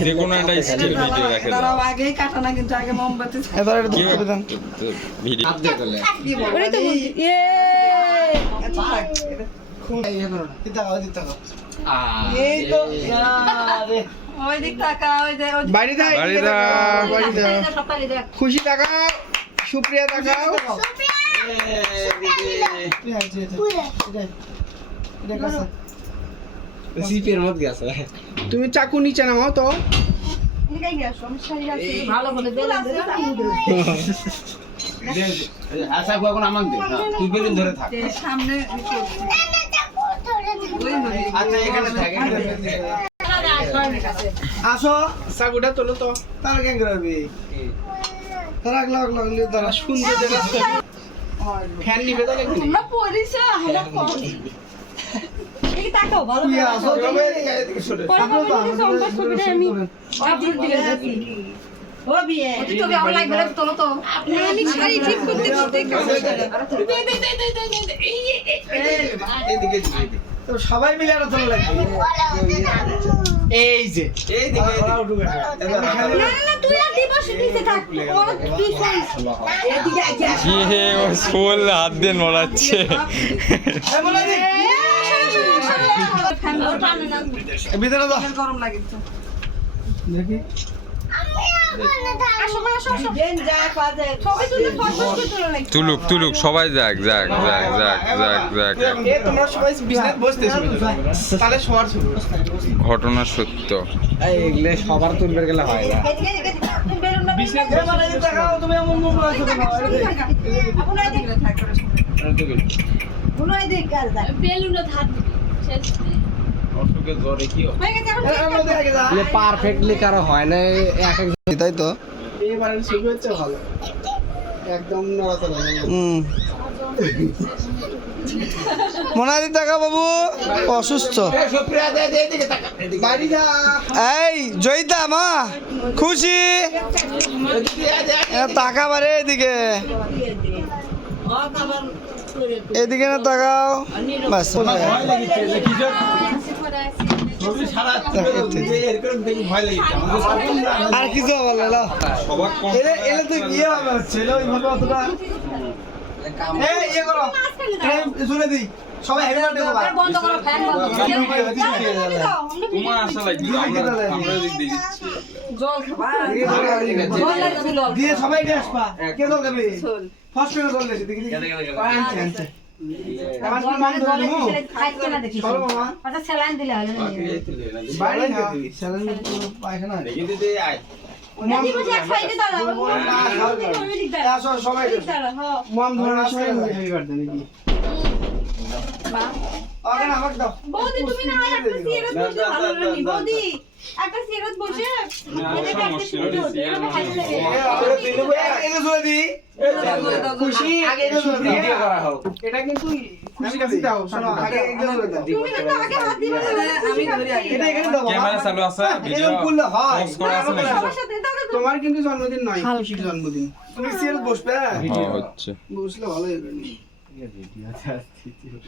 যে কোনো একটা স্টিল ভিডিও রেখে দাও আগেই কাটা না কিন্তু আগে মোমবাতি এবার এটা ধরে দেন ভিডিও ওই তো ইয়ে এই তো ওই দিক তাকা ওই যে বাড়ি দা খুশি তাকাও সুপ্রিয়া তাকাও তুমি চাকু নিচে নামাও তো ভালো করে আশা এখন আমাকে দে তুই বেলুন ধরে থাক সামনে আচ্ছা এখানে থাক আসো চাকুটা তোলো তো তার কেন করবি তারা লাগলে তারা সুন্দর দেখা ফ্যান নিবে তো নাকি তোমরা পরিছো হালা কর এই তাকাও ভালো করে আসো তুমি এদিকে সরে আপলোড দিলে ও বিয়ে তুমি আমার লাইক করে তোলো তো আমি শাড়ি ঠিক করতে এদিকে তো সবাই মিলে আর তোলা লাগবে এই যে এইদিকে ওরা উঠবে না তুই আর দিবস নিতে থাক ওর তুই সই এদিকে আইয়া কি ও ফুল হাত দিয়ে নড়াচ্ছে এই বলে দি ভিতরে দাও গরম লাগে তো দেখি দেন যা কাজে সবাই তুই ফটো তোলা লাগে তুলুক সবাই যাক এ তোমরা সবাই বিজনেস বসতেছো তাহলে শোয়ার শুরু ঘটনা সত্য এইগুলো সবার তুলবে গেলে হয় না তুমি বেরোন না বিজনেস মানে তাকাও তুমি এমন মুখ রাখছো কেন আপনি এদিকে থাক করে শুনো এদিকে কাজ দা বেলুনটা হাত অসুখে জ্বরে কি হয়ে গেছে এখন এর মধ্যে আগে যা পারফেক্টলি কারো হয় না এক এক তাই তো এইবারে শুরু হচ্ছে ভালো একদম নড়াচড়া মনাদি টাকা বাবু অসুস্থ সুপ্রিয়া দে এদিকে তাকা বাড়ি যা এই জয়িতা মা খুশি টাকা বারে এদিকে এদিকে না তাকাও বাস আর কিছু বলে না এলে তো ইয়ে হবে হচ্ছে ওইভাবে অতটা ইয়ে করো শুনে দিই সবাই হেভি বার্থডে বাবা বন্ধ করো ফ্যান বন্ধ করো তোমার আশা লাগবে আমরা দিক দিয়ে জল খাবা দিয়ে সবাই নিয়ে আসবা কে জল খাবে ফার্স্ট করে জল দিয়েছে দেখি আনছে আমার মান ধরে মু খাইতে না দেখি চলো মামা আচ্ছা স্যালাইন দিলে হলো না বাড়ি না স্যালান পায়খানা দেখি দিতে আয় দিদি বসে এক সাইডে দাঁড়াও ওই দিক দাঁড়াও আসো সবাই দাঁড়াও মম ধরে না সবাই হেভি বার্থডে নাকি মা আগে না আমাকে দাও বৌদি তুমি না একটা সিগারেট বসে ভালো লাগনি বৌদি একটা সিগারেট বসে এটা একটা সিগারেট এনে জোরে দি খুশি আগে এনে জোরে ভিডিও করা হোক এটা কিন্তু খুশি কাছে দাও শোনো আগে এনে জোরে দাও তুমি তো আগে হাত দিবে আমি ধরি আগে এটা এখানে দাও ক্যামেরা চালু আছে ভিডিও এরকম করলে হয় পোস্ট করা আছে নাকি সবার সাথে দাদা তোমার কিন্তু জন্মদিন নয় খুশির জন্মদিন তুমি সিরিয়াস বসবে হচ্ছে বসলে ভালো হবে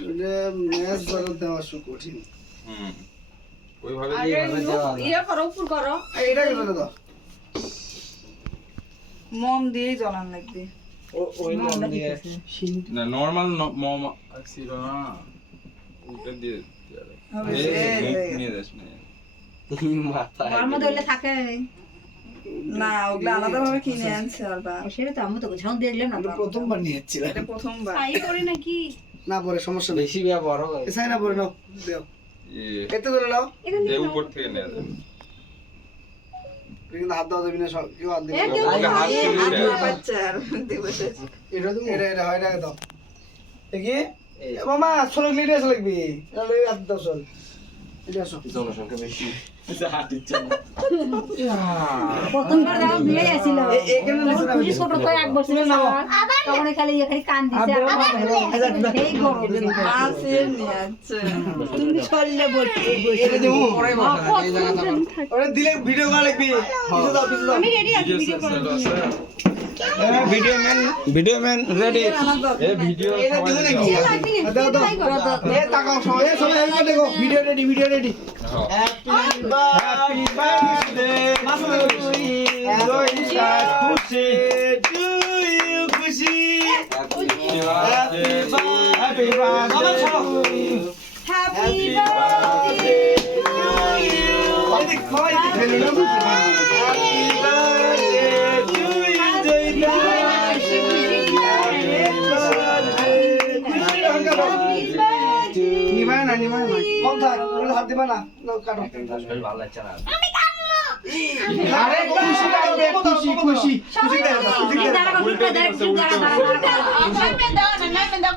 এটা ম্যাচ বড় দেওয়া সু কঠিন ওইভাবে ইয়া করো উপর করো এটা কি বলে দাও মম দিয়ে জ্বলান লাগবে ওই নাম দিয়ে না নরমাল মম ছিল না ওটা দিয়ে নিয়ে যাস না মাথা ওর মধ্যে ওগুলো থাকে না ওগুলো আলাদা ভাবে কিনে আনছে আর বা সেটা তো আমি তো ঝাউন দিয়ে দিলাম না আমি প্রথমবার নিয়েছিলাম এটা প্রথমবার তাই করে নাকি না পরে সমস্যা নেই বেশি ব্যবহার হয় এসাই না পরে নাও দাও এতে ধরে নাও এই উপর থেকে নিয়ে যাবে কিন্তু হাত দাও দেবি না সব কেউ হাত দিবে এ কেউ আগে হাত তুলে দেয়। বাচ্চার দেবসে এটা তুমি এটা হয় টাকা দাও দেখি মামা ছোট লিটার আছে লাগবি তাহলে হাত দাও চল এটা আসো জনসংখ্যা বেশি হাঁটিচ্ছে প্রথমবার দাও বিয়ে আসিল এখানে নিচে নাও। খুশি ছোট তো এক বছরের না তখন খালি এখানে কান দিছে আর এই গরম আসের নিয়ে আছে তুমি চললে বসে এটা দেবো ওরে দিলে ভিডিও করা লাগবি কিছু দাও কিছু দাও আমি রেডি আছি ভিডিও চালু করব আছে ভিডিও ম্যান রেডি এই ভিডিও এটা দিলে নাকি দাও দাও এ তাকাও সবাই সবাই হেলমেট দেখো video ready happy Happy birthday নিবায় না কম থাক ওগুলো হাত দিবা না নাও, কাটো। ভালো লাগছে না আরে খুশি লাগবে, খুশি খুশি খুশি দাও,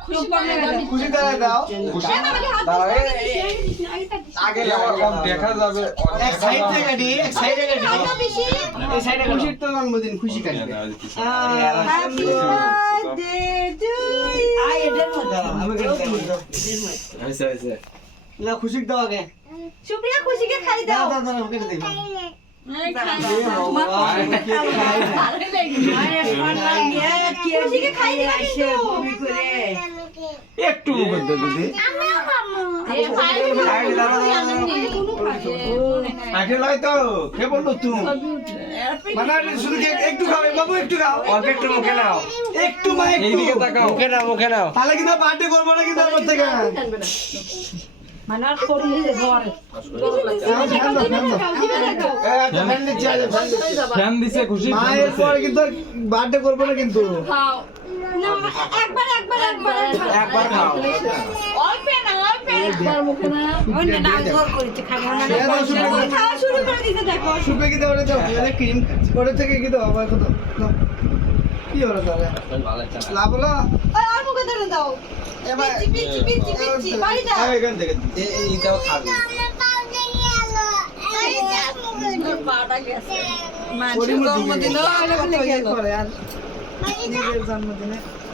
খুশি দাও, খুশি দাও। আগে এরকম দেখা যাবে এক সাইড থেকে দি, এক সাইড থেকে দি। এই সাইডে খুশির তো জন্মদিন, খুশি কাটবে। Happy birthday to you আমি কেটে দেব। না খুশি দাও আগে। সুপ্রিয়া খুশিকে খালি দাও দাও দাও কেটে দেব। খুশিকে খাই আসে বমি করে একটু মুখ দে দিদি। আগে লাই তো কে বললো তুমি? মানে শুধু কি একটু খাবে বাবু, একটু খাও। অল্প একটু মুখে নাও, একটু মা একটু। এইদিকে তাকাও, মুখে নাও। তাহলে কিন্তু বার্থডে করবো না কিন্তু আমার থেকে। মানে আর সরু হয়ে ঘরে ফ্যান দিছে খুশি মায়ের পরে কিন্তু বার্থডে করবো না কিন্তু। একবার খাও। সুপে কি দেওয়া দাও, ক্রিম ওটা থেকে কি দাও আবার কত কি হলো তাহলে ভালো লাগছে না লাভ হলো দাও এবার এখান থেকে এইটাও খাবে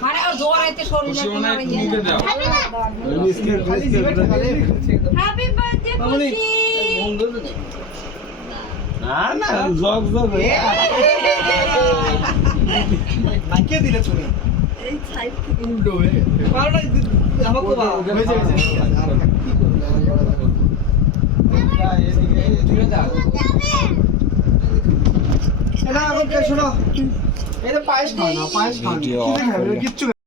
মানে আর জোর আইতে শরীরে খুশি মনে হয় মুখে দাও। হ্যাপি বার্থডে খুশি না না জগ জগ নাকি দিলে তুমি এই সাইড উল্টো হয়ে কারণ আমাকে বা হয়েছে এটা আমাকে শোনো এটা পায়েস খাও না, পায়েস খাও না। কিচ্ছু